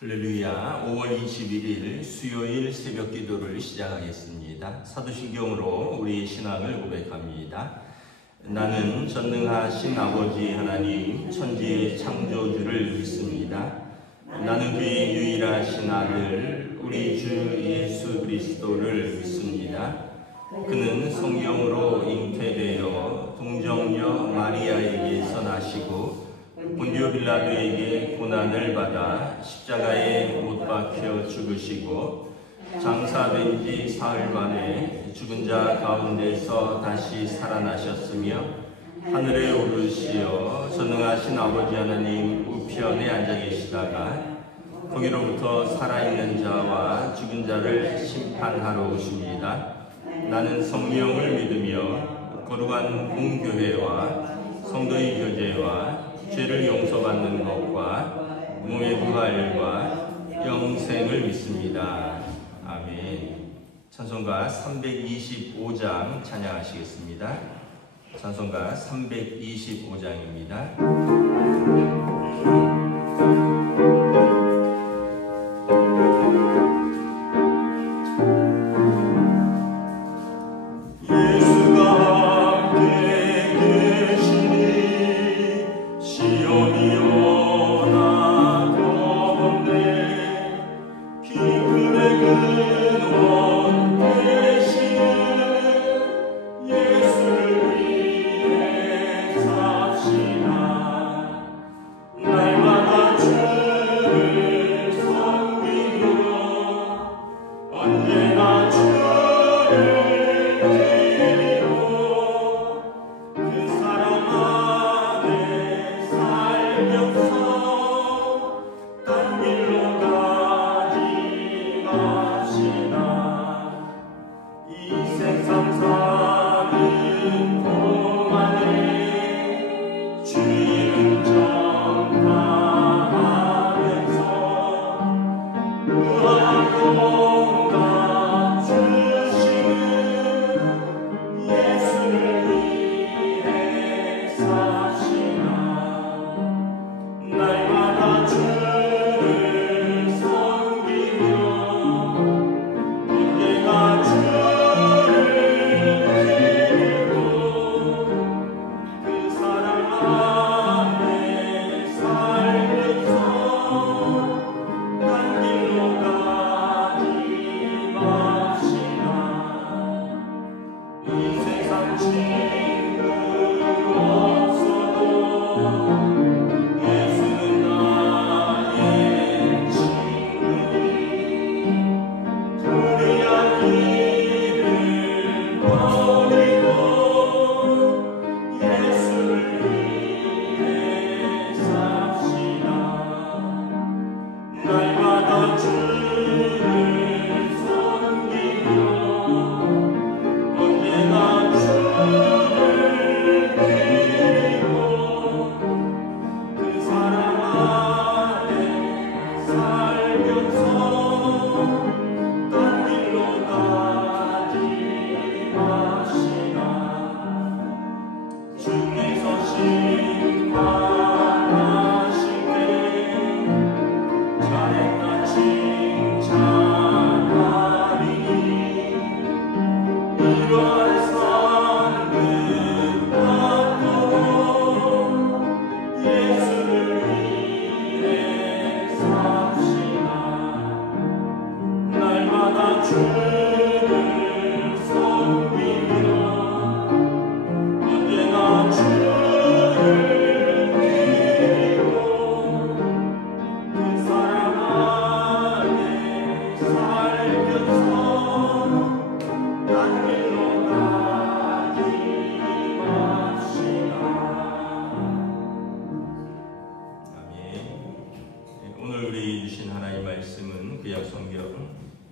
할렐루야. 5월 21일 수요일 새벽 기도를 시작하겠습니다. 사도신경으로 우리의 신앙을 고백합니다. 나는 전능하신 아버지 하나님 천지의 창조주를 믿습니다. 나는 그의 유일하신 아들 우리 주 예수 그리스도를 믿습니다. 그는 성령으로 잉태되어 동정녀 마리아에게서 나시고 본디오 빌라도에게 고난을 받아 십자가에 못 박혀 죽으시고 장사된 지 사흘 만에 죽은 자 가운데서 다시 살아나셨으며 하늘에 오르시어 전능하신 아버지 하나님 우편에 앉아 계시다가 거기로부터 살아있는 자와 죽은 자를 심판하러 오십니다. 나는 성령을 믿으며 거룩한 공교회와 성도의 교제와 죄를 용서받는 것과 몸의 부활과 영생을 믿습니다. 아멘. 찬송가 325장 찬양하시겠습니다. 찬송가 325장입니다.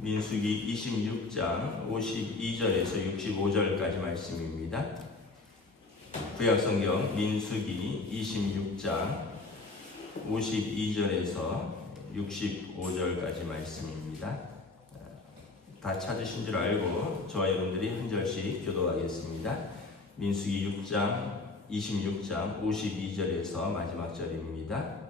민수기 26장 52절에서 65절까지 말씀입니다. 구약성경 민수기 26장 52절에서 65절까지 말씀입니다. 다 찾으신 줄 알고 저와 여러분들이 한 절씩 교도하겠습니다. 민수기 26장 52절에서 마지막 절입니다.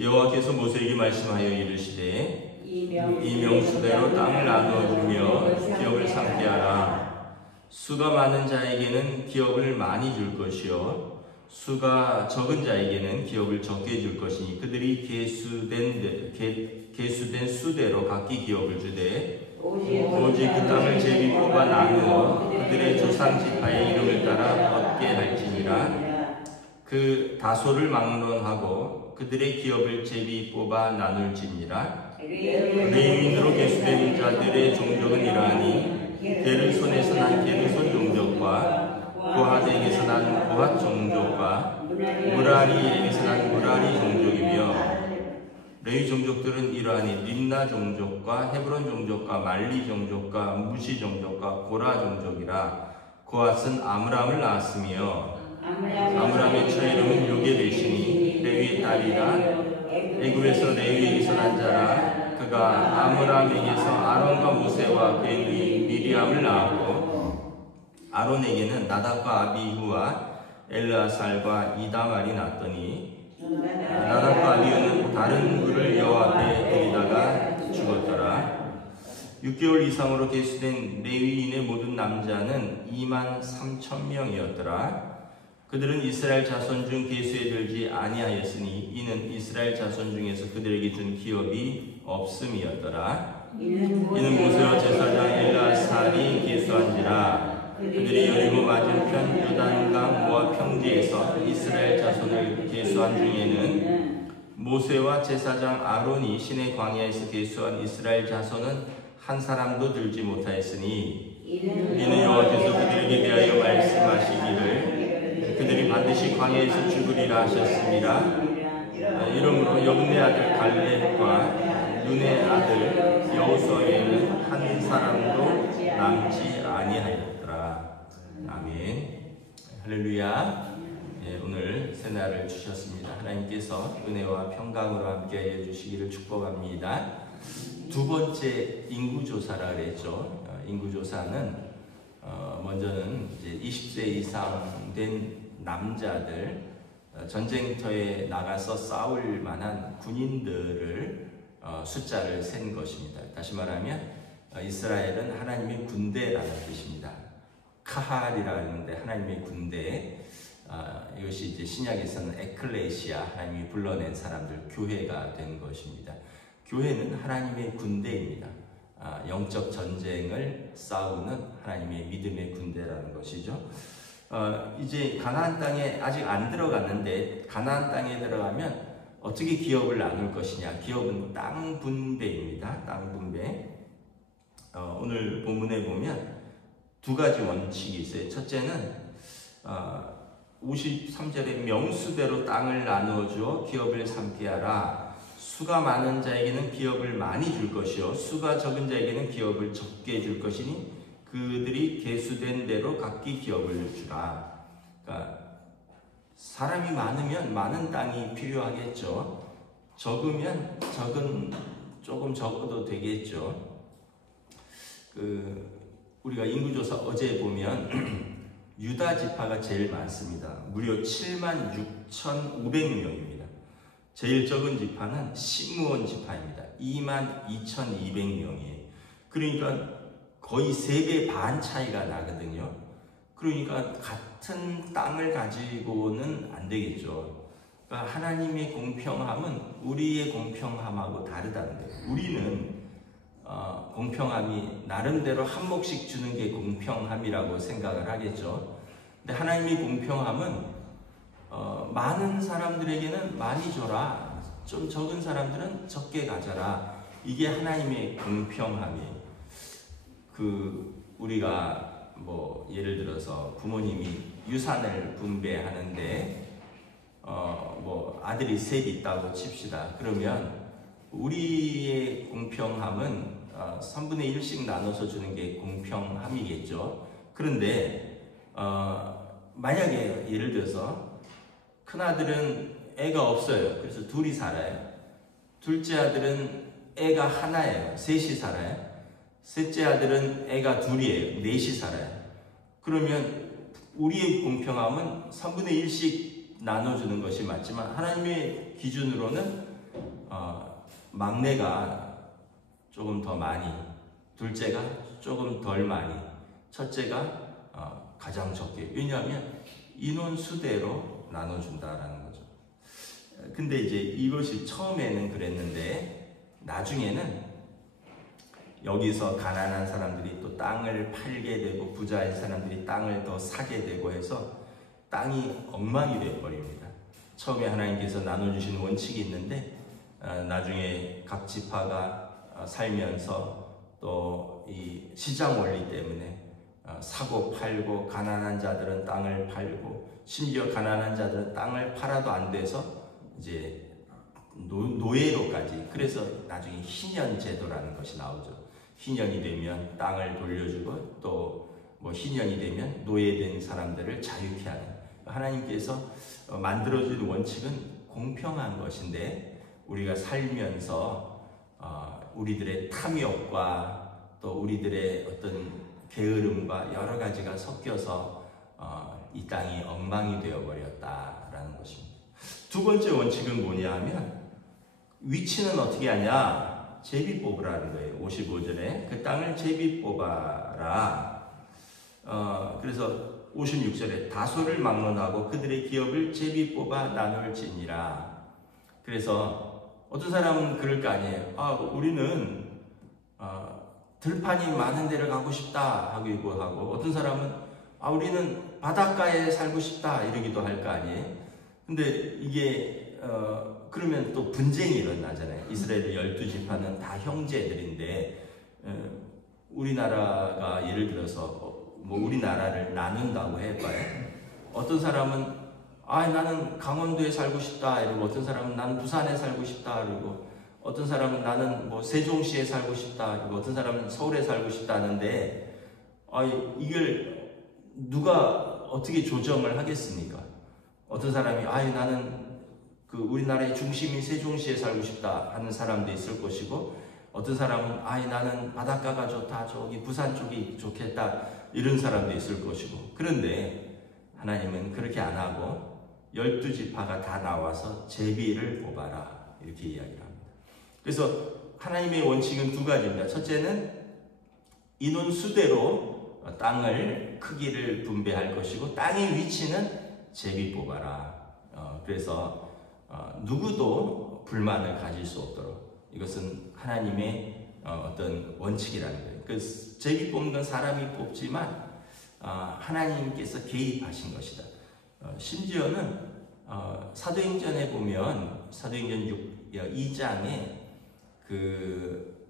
여호와께서 모세에게 말씀하여 이르시되 이 명수대로 땅을 나누어주며 기업을 삼게 하라. 수가 많은 자에게는 기업을 많이 줄 것이요 수가 적은 자에게는 기업을 적게 줄 것이니 그들이 계수된 수대로 각기 기업을 주되 오직 그 땅을 제비 뽑아 나누어 그들의 조상 지파의 이름을 따라 얻게 할지니라. 그 다소를 막론하고 그들의 기업을 제비 뽑아 나눌지니라. 레위인으로 계수된 자들의 종족은 이러하니 게르손에서 난 게르손 종족과 고핫에게서 난 고핫 종족과 무라리에게서 난 무라리 종족이며 레위 종족들은 이러하니 림나 종족과 헤브론 종족과 말리 종족과 무시 종족과 고라 종족이라. 고핫은 아므람을 낳았으며 아므람의 처 이름은 요게벳이니 레위의 딸이라. 애굽에서 레위에게서 난 자라. 그가 아므람에게서 아론과 모세와 그의 누이 미리암을 낳았고 아론에게는 나답과 아비후와 엘르아살과 이다말이 낳았더니 나답과 아비후는 다른 물을 여호와 앞에 드리다가 죽었더라. 6개월 이상으로 계수된 레위인의 모든 남자는 23,000명이었더라. 그들은 이스라엘 자손 중 계수에 들지 아니하였으니 이는 이스라엘 자손 중에서 그들에게 준 기업이 없음이었더라. 이는 모세와 제사장 엘르아살이 계수한지라. 그들이 여리고 맞은편 요단강 모압 평지에서 이스라엘 자손을 계수한 중에는 모세와 제사장 아론이 시내 광야에서 계수한 이스라엘 자손은 한 사람도 들지 못하였으니 이는 여호와께서 그들에게 대하여 말씀하시기를 그들이 반드시 광야에서 죽으리라 하셨습니다. 이러므로 여분의 아들 갈렙과 눈의 아들 여호수아 외에는 한 사람도 남지 아니하였더라. 아멘. 할렐루야. 오늘 새날을 주셨습니다. 하나님께서 은혜와 평강으로 함께하여 주시기를 축복합니다. 두 번째 인구조사라 그랬죠. 인구조사는 먼저는 이제 20세 이상 된 남자들, 전쟁터에 나가서 싸울 만한 군인들을 숫자를 센 것입니다. 다시 말하면 이스라엘은 하나님의 군대라는 뜻입니다. 카할이라고 하는데 하나님의 군대. 이것이 이제 신약에서는 에클레시아, 하나님이 불러낸 사람들, 교회가 된 것입니다. 교회는 하나님의 군대입니다. 영적 전쟁을 싸우는 하나님의 믿음의 군대라는 것이죠. 이제 가나안 땅에 아직 안 들어갔는데 가나안 땅에 들어가면 어떻게 기업을 나눌 것이냐. 기업은 땅 분배입니다. 땅 분배. 오늘 본문에 보면 두 가지 원칙이 있어요. 첫째는 53절에 명수대로 땅을 나누어 주어 기업을 삼게 하라. 수가 많은 자에게는 기업을 많이 줄 것이요 수가 적은 자에게는 기업을 적게 줄 것이니 그들이 계수된 대로 각기 기업을 주라. 그러니까 사람이 많으면 많은 땅이 필요하겠죠. 적으면 조금 적어도 되겠죠. 우리가 인구조사 어제 보면 유다 지파가 제일 많습니다. 무려 76,500명입니다. 제일 적은 지파는 시므온 지파입니다. 22,200명이에요. 그러니까 거의 3배 반 차이가 나거든요. 그러니까 같은 땅을 가지고는 안 되겠죠. 그러니까 하나님의 공평함은 우리의 공평함하고 다르다는 거예요. 우리는 공평함이 나름대로 한 몫씩 주는 게 공평함이라고 생각을 하겠죠. 근데 하나님의 공평함은 많은 사람들에게는 많이 줘라, 좀 적은 사람들은 적게 가져라. 이게 하나님의 공평함이에요. 우리가 예를 들어서 부모님이 유산을 분배하는데 아들이 셋 있다고 칩시다. 그러면 우리의 공평함은 3분의 1씩 나눠서 주는 게 공평함이겠죠. 그런데 만약에 예를 들어서 큰아들은 애가 없어요. 그래서 둘이 살아요. 둘째 아들은 애가 하나예요. 셋이 살아요. 셋째 아들은 애가 둘이에요. 넷이 살아요. 그러면 우리의 공평함은 3분의 1씩 나눠주는 것이 맞지만 하나님의 기준으로는 막내가 조금 더 많이, 둘째가 조금 덜 많이, 첫째가 가장 적게. 왜냐하면 인원수대로 나눠준다라는 거죠. 근데 이제 이것이 처음에는 그랬는데 나중에는 여기서 가난한 사람들이 또 땅을 팔게 되고 부자인 사람들이 땅을 더 사게 되고 해서 땅이 엉망이 되어버립니다. 처음에 하나님께서 나눠주신 원칙이 있는데 나중에 각 지파가 살면서 또 이 시장 원리 때문에 사고 팔고, 가난한 자들은 땅을 팔고, 심지어 가난한 자들은 땅을 팔아도 안 돼서 이제 노예로까지. 그래서 나중에 희년 제도라는 것이 나오죠. 희년이 되면 땅을 돌려주고, 또 뭐 희년이 되면 노예된 사람들을 자유케 하는, 하나님께서 만들어준 원칙은 공평한 것인데, 우리가 살면서 우리들의 탐욕과 또 우리들의 어떤 게으름과 여러 가지가 섞여서 이 땅이 엉망이 되어버렸다라는 것입니다. 두 번째 원칙은 뭐냐 하면, 위치는 어떻게 하냐? 제비 뽑으라는 거예요. 55절에 그 땅을 제비 뽑아라. 그래서 56절에 다소를 막론하고 그들의 기업을 제비 뽑아 나눌지니라. 그래서 어떤 사람은 그럴 거 아니에요. 우리는 들판이 많은 데를 가고 싶다 하기도 하고, 어떤 사람은 우리는 바닷가에 살고 싶다 이러기도 할 거 아니에요. 근데 이게 그러면 또 분쟁이 일어나잖아요. 이스라엘의 12지파는 다 형제들인데 우리나라가 예를 들어서 뭐 우리나라를 나눈다고 해봐요. 어떤 사람은 나는 강원도에 살고 싶다 이러고, 어떤 사람은 나는 부산에 살고 싶다 이러고, 어떤 사람은 나는 뭐 세종시에 살고 싶다 이러고, 어떤 사람은 서울에 살고 싶다 하는데 이걸 누가 어떻게 조정을 하겠습니까? 어떤 사람이 나는 그 우리나라의 중심인 세종시에 살고 싶다 하는 사람도 있을 것이고, 어떤 사람은 나는 바닷가가 좋다, 저기 부산 쪽이 좋겠다 이런 사람도 있을 것이고. 그런데 하나님은 그렇게 안 하고 12지파가 다 나와서 제비를 뽑아라 이렇게 이야기를 합니다. 그래서 하나님의 원칙은 두 가지입니다. 첫째는 인원수대로 땅을 크기를 분배할 것이고, 땅의 위치는 제비 뽑아라. 그래서 누구도 불만을 가질 수 없도록, 이것은 하나님의 어떤 원칙이라는 거예요. 그 제비 뽑는 건 사람이 뽑지만 하나님께서 개입하신 것이다. 심지어는 사도행전에 보면, 사도행전 2장에 그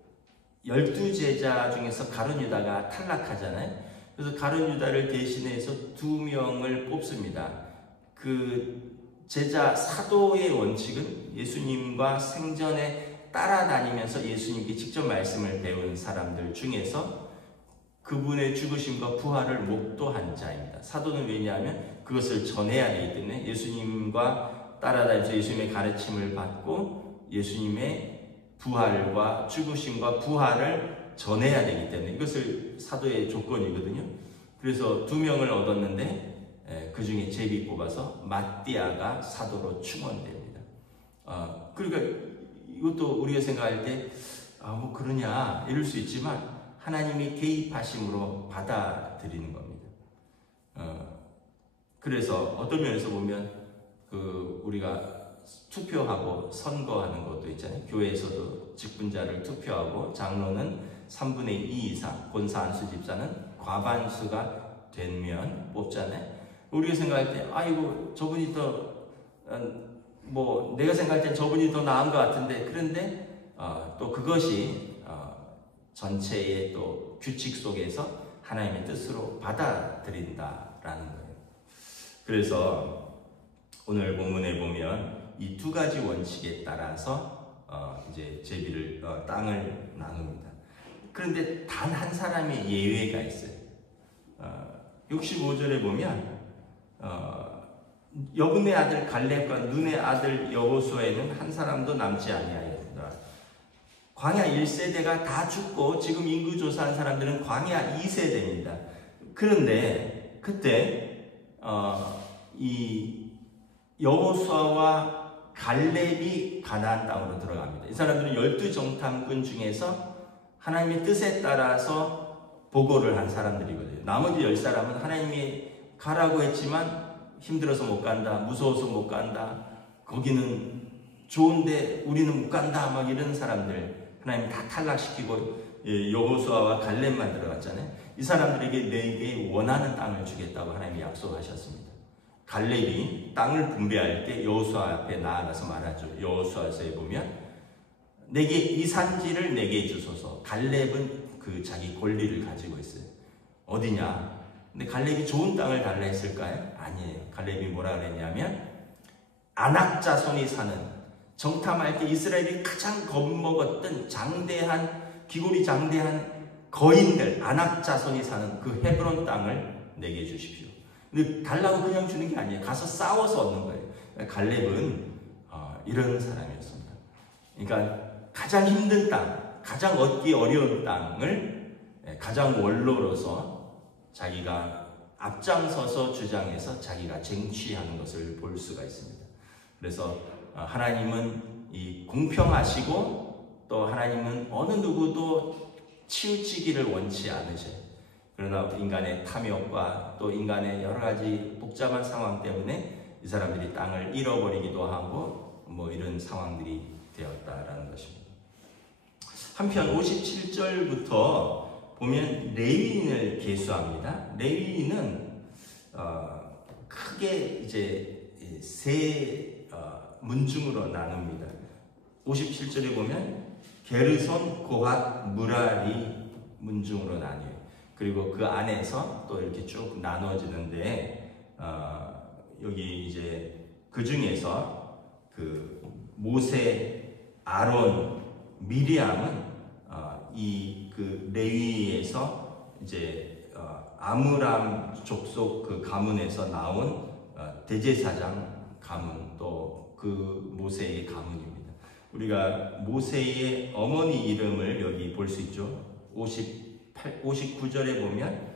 12제자 중에서 가룟 유다가 탈락하잖아요. 그래서 가룟 유다를 대신해서 2명을 뽑습니다. 그 제자 사도의 원칙은 예수님과 생전에 따라다니면서 예수님께 직접 말씀을 배운 사람들 중에서 그분의 죽으심과 부활을 목도한 자입니다. 사도는 왜냐하면 그것을 전해야 되기 때문에 예수님과 따라다니면서 예수님의 가르침을 받고 예수님의 부활과 죽으심과 부활을 전해야 되기 때문에 이것을 사도의 조건이거든요. 그래서 2명을 얻었는데 그 중에 제비 뽑아서 마띠아가 사도로 충원됩니다. 그러니까 이것도 우리가 생각할 때 뭐 그러냐 이럴 수 있지만 하나님이 개입하심으로 받아들이는 겁니다. 그래서 어떤 면에서 보면 그 우리가 투표하고 선거하는 것도 있잖아요. 교회에서도 직분자를 투표하고 장로는 3분의 2 이상, 권사 안수 집사는 과반수가 되면 뽑잖아요. 우리가 생각할 때 이거 저분이 더 뭐 내가 생각할 땐 저분이 더 나은 것 같은데, 그런데 또 그것이 전체의 또 규칙 속에서 하나님의 뜻으로 받아들인다라는 거예요. 그래서 오늘 본문에 보면 이 두 가지 원칙에 따라서 이제 제비를 땅을 나눕니다. 그런데 단 한 사람의 예외가 있어요. 65절에 보면 여분의 아들 갈렙과 눈의 아들 여호수아에는 한 사람도 남지 아니하였다. 광야 1세대가 다 죽고 지금 인구 조사한 사람들은 광야 2세대입니다. 그런데 그때 이 여호수아와 갈렙이 가나안 땅으로 들어갑니다. 이 사람들은 12정탐꾼 중에서 하나님의 뜻에 따라서 보고를 한 사람들이거든요. 나머지 10사람은 하나님이 가라고 했지만 힘들어서 못 간다, 무서워서 못 간다, 거기는 좋은데 우리는 못 간다, 막 이런 사람들 하나님 다 탈락시키고 여호수아와 갈렙만 들어갔잖아요. 이 사람들에게 내게 원하는 땅을 주겠다고 하나님이 약속하셨습니다. 갈렙이 땅을 분배할 때 여호수아 앞에 나아가서 말하죠. 여호수아서에 보면 내게 이 산지를 내게 주소서. 갈렙은 그 자기 권리를 가지고 있어요. 어디냐? 근데 갈렙이 좋은 땅을 달라 했을까요? 아니에요. 갈렙이 뭐라 그랬냐면 아낙 자손이 사는, 정탐할 때 이스라엘이 가장 겁먹었던 장대한, 기골이 장대한 거인들, 아낙 자손이 사는 그 헤브론 땅을 내게 주십시오. 근데 달라고 그냥 주는 게 아니에요. 가서 싸워서 얻는 거예요. 갈렙은 이런 사람이었습니다. 그러니까 가장 힘든 땅, 가장 얻기 어려운 땅을 가장 원로로서 자기가 앞장서서 주장해서 자기가 쟁취하는 것을 볼 수가 있습니다. 그래서 하나님은 이 공평하시고 또 하나님은 어느 누구도 치우치기를 원치 않으셔요. 그러나 인간의 탐욕과 또 인간의 여러 가지 복잡한 상황 때문에 이 사람들이 땅을 잃어버리기도 하고 뭐 이런 상황들이 되었다라는 것입니다. 한편 57절부터 보면 레위인을 계수합니다. 레위인은 크게 이제 세 문중으로 나눕니다. 57절에 보면 게르손, 고핫, 무라리 문중으로 나뉘어요. 그리고 그 안에서 또 이렇게 쭉 나눠지는데 여기 이제 그 중에서 그 모세, 아론, 미리암은 이 그 레위에서 이제 아므람 족속 그 가문에서 나온 대제사장 가문, 또 그 모세의 가문입니다. 우리가 모세의 어머니 이름을 여기 볼 수 있죠. 59절에 보면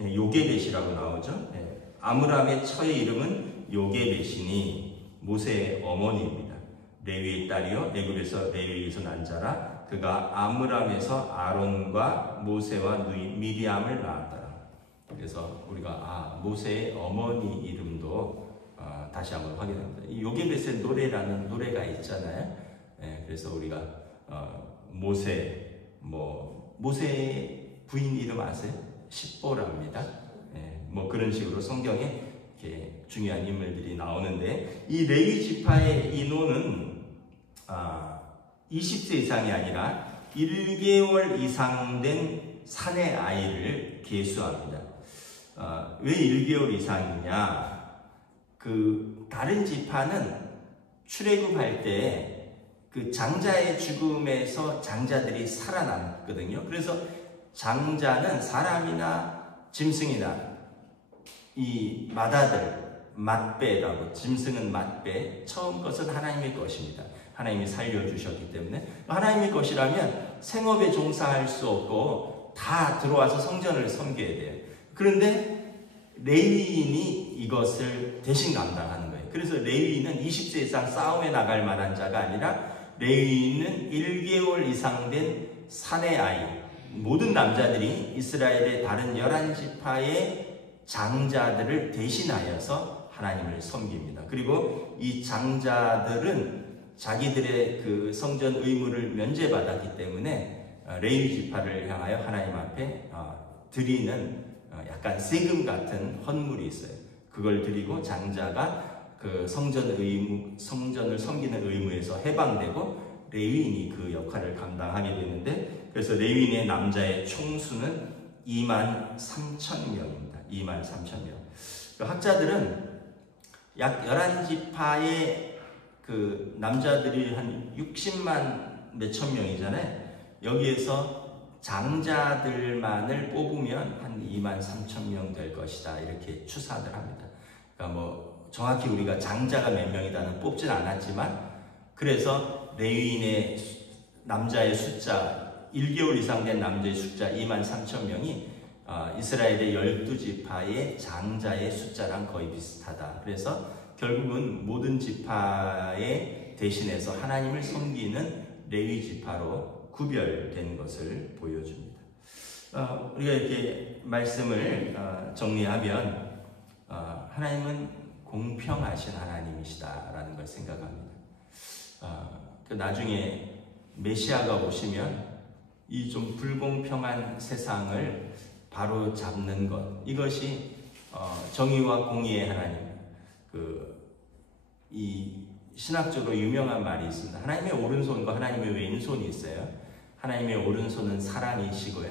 요게벳이라고 나오죠. 아므람의 처의 이름은 요게벳이니 모세의 어머니입니다. 레위의 딸이요 애굽에서 레위에서 난 자라. 그가 아므람에서 아론과 모세와 누이 미리암을 낳았더라. 그래서 우리가 모세의 어머니 이름도 다시 한번 확인합니다. 이 요게벳의 노래라는 노래가 있잖아요. 그래서 우리가 모세의 부인 이름 아세요? 십보랍니다. 뭐 그런 식으로 성경에 이렇게 중요한 인물들이 나오는데, 이 레위 지파의 이 노는 20세 이상이 아니라 1개월 이상 된 사내 아이를 계수합니다. 왜 1개월 이상이냐? 그 다른 지파는 출애굽할 때 그 장자의 죽음에서 장자들이 살아났거든요. 그래서 장자는 사람이나 짐승이나 이 맏아들, 맏배라고, 짐승은 맏배, 처음 것은 하나님의 것입니다. 하나님이 살려주셨기 때문에 하나님의 것이라면 생업에 종사할 수 없고 다 들어와서 성전을 섬겨야 돼요. 그런데 레위인이 이것을 대신 감당하는 거예요. 그래서 레위인은 20세 이상 싸움에 나갈 만한 자가 아니라 레위인은 1개월 이상 된 사내 아이, 모든 남자들이 이스라엘의 다른 11지파의 장자들을 대신하여서 하나님을 섬깁니다. 그리고 이 장자들은 자기들의 그 성전 의무를 면제받았기 때문에 레위 지파를 향하여 하나님 앞에 드리는 약간 세금 같은 헌물이 있어요. 그걸 드리고 장자가 그 성전을 섬기는 의무에서 해방되고 레위인이 그 역할을 감당하게 되는데, 그래서 레위인의 남자의 총수는 23,000명입니다. 23,000명. 그 학자들은 약 11지파의 그 남자들이 한 60만 몇천 명이잖아요. 여기에서 장자들만을 뽑으면 한 23,000명 될 것이다, 이렇게 추산을 합니다. 그러니까 뭐 정확히 우리가 장자가 몇 명이다는 뽑진 않았지만, 그래서 레위인의 남자의 숫자, 1개월 이상 된 남자의 숫자 23,000명이 이스라엘의 12지파의 장자의 숫자랑 거의 비슷하다. 그래서 결국은 모든 지파에 대신해서 하나님을 섬기는 레위 지파로 구별된 것을 보여줍니다. 우리가 이렇게 말씀을 정리하면 하나님은 공평하신 하나님이시다라는 걸 생각합니다. 나중에 메시아가 오시면 이 좀 불공평한 세상을 바로 잡는 것, 이것이 정의와 공의의 하나님. 이 신학적으로 유명한 말이 있습니다. 하나님의 오른손과 하나님의 왼손이 있어요. 하나님의 오른손은 사랑이시고요,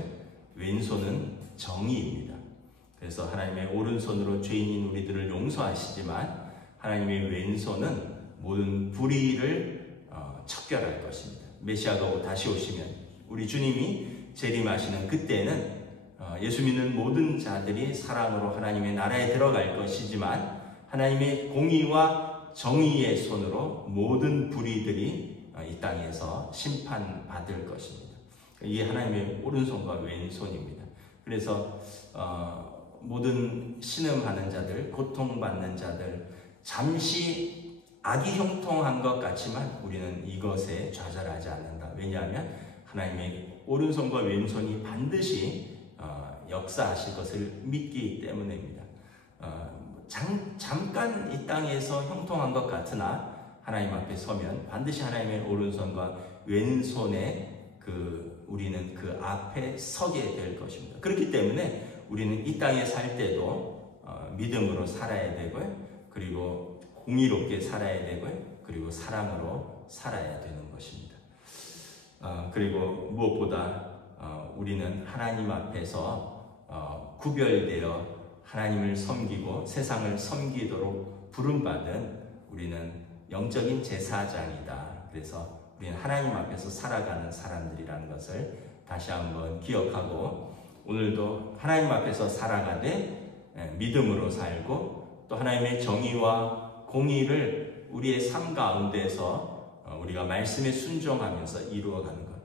왼손은 정의입니다. 그래서 하나님의 오른손으로 죄인인 우리들을 용서하시지만 하나님의 왼손은 모든 불의를 척결할 것입니다. 메시아가 다시 오시면, 우리 주님이 재림하시는 그때는 예수 믿는 모든 자들이 사랑으로 하나님의 나라에 들어갈 것이지만 하나님의 공의와 정의의 손으로 모든 불의들이 이 땅에서 심판받을 것입니다. 이게 하나님의 오른손과 왼손입니다. 그래서 모든 신음하는 자들, 고통받는 자들, 잠시 악이 형통한 것 같지만 우리는 이것에 좌절하지 않는다. 왜냐하면 하나님의 오른손과 왼손이 반드시 역사하실 것을 믿기 때문입니다. 잠깐 이 땅에서 형통한 것 같으나 하나님 앞에 서면 반드시 하나님의 오른손과 왼손에 우리는 그 앞에 서게 될 것입니다. 그렇기 때문에 우리는 이 땅에 살 때도 믿음으로 살아야 되고요, 그리고 공의롭게 살아야 되고요, 그리고 사랑으로 살아야 되는 것입니다. 그리고 무엇보다 우리는 하나님 앞에서 구별되어 하나님을 섬기고 세상을 섬기도록 부름받은 우리는 영적인 제사장이다. 그래서 우리는 하나님 앞에서 살아가는 사람들이라는 것을 다시 한번 기억하고, 오늘도 하나님 앞에서 살아가되 믿음으로 살고, 또 하나님의 정의와 공의를 우리의 삶 가운데서 우리가 말씀에 순종하면서 이루어가는 것.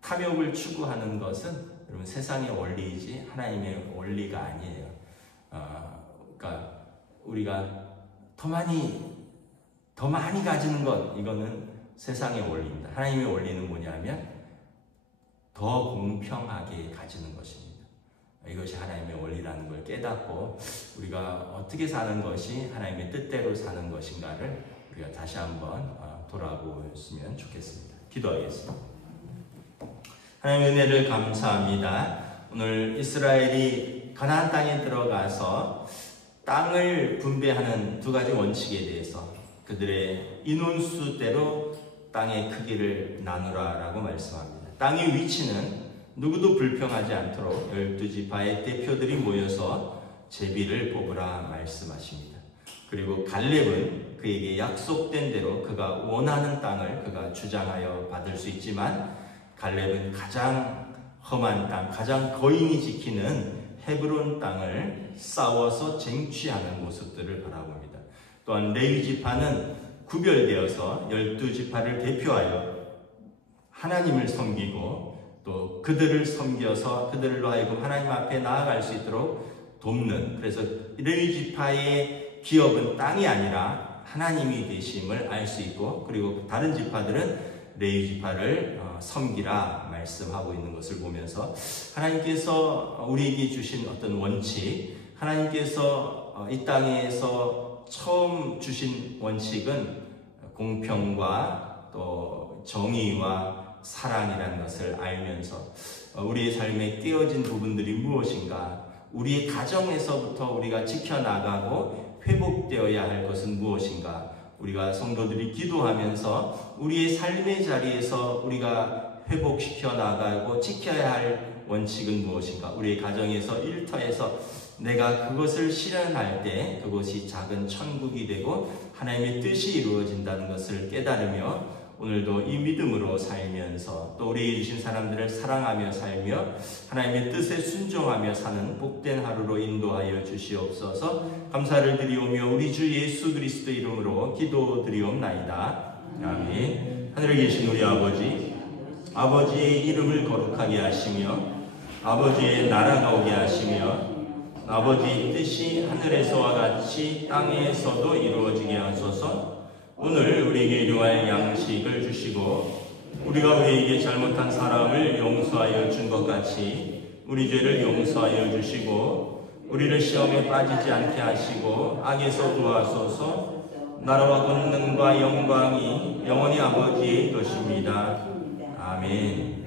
탐욕을 추구하는 것은 여러분 세상의 원리이지 하나님의 원리가 아니에요. 그러니까 우리가 더 많이 가지는 것, 이거는 세상의 원리입니다. 하나님의 원리는 뭐냐면 더 공평하게 가지는 것입니다. 이것이 하나님의 원리라는 걸 깨닫고 우리가 어떻게 사는 것이 하나님의 뜻대로 사는 것인가를 우리가 다시 한번 돌아보았으면 좋겠습니다. 기도하겠습니다. 하나님의 은혜를 감사합니다. 오늘 이스라엘이 가나안 땅에 들어가서 땅을 분배하는 두 가지 원칙에 대해서 그들의 인원수대로 땅의 크기를 나누라라고 말씀합니다. 땅의 위치는 누구도 불평하지 않도록 12지파의 대표들이 모여서 제비를 뽑으라 말씀하십니다. 그리고 갈렙은 그에게 약속된 대로 그가 원하는 땅을 그가 주장하여 받을 수 있지만, 갈렙은 가장 험한 땅, 가장 거인이 지키는 헤브론 땅을 싸워서 쟁취하는 모습들을 바라봅니다. 또한 레위 지파는 구별되어서 12지파를 대표하여 하나님을 섬기고 또 그들을 섬겨서 그들로 하여금 하나님 앞에 나아갈 수 있도록 돕는, 그래서 레위 지파의 기업은 땅이 아니라 하나님이 되심을 알 수 있고, 그리고 다른 지파들은 레위 지파를 섬기라 말씀하고 있는 것을 보면서 하나님께서 우리에게 주신 어떤 원칙, 하나님께서 이 땅에서 처음 주신 원칙은 공평과 또 정의와 사랑이라는 것을 알면서 우리의 삶에 깨어진 부분들이 무엇인가, 우리의 가정에서부터 우리가 지켜나가고 회복되어야 할 것은 무엇인가, 우리가 성도들이 기도하면서 우리의 삶의 자리에서 우리가 회복시켜 나가고 지켜야 할 원칙은 무엇인가, 우리의 가정에서 일터에서 내가 그것을 실현할 때 그것이 작은 천국이 되고 하나님의 뜻이 이루어진다는 것을 깨달으며 오늘도 이 믿음으로 살면서 또 우리에게 주신 사람들을 사랑하며 살며 하나님의 뜻에 순종하며 사는 복된 하루로 인도하여 주시옵소서. 감사를 드리오며 우리 주 예수 그리스도 이름으로 기도드리옵나이다. 아멘. 하늘에 계신 우리 아버지, 아버지의 이름을 거룩하게 하시며 아버지의 나라가 오게 하시며 아버지의 뜻이 하늘에서와 같이 땅에서도 이루어지게 하소서. 오늘 우리에게 일용할 양식을 주시고 우리가 우리에게 잘못한 사람을 용서하여 준 것 같이 우리 죄를 용서하여 주시고 우리를 시험에 빠지지 않게 하시고 악에서 구하소서. 나라와 권능과 영광이 영원히 아버지의 것입니다. 아멘.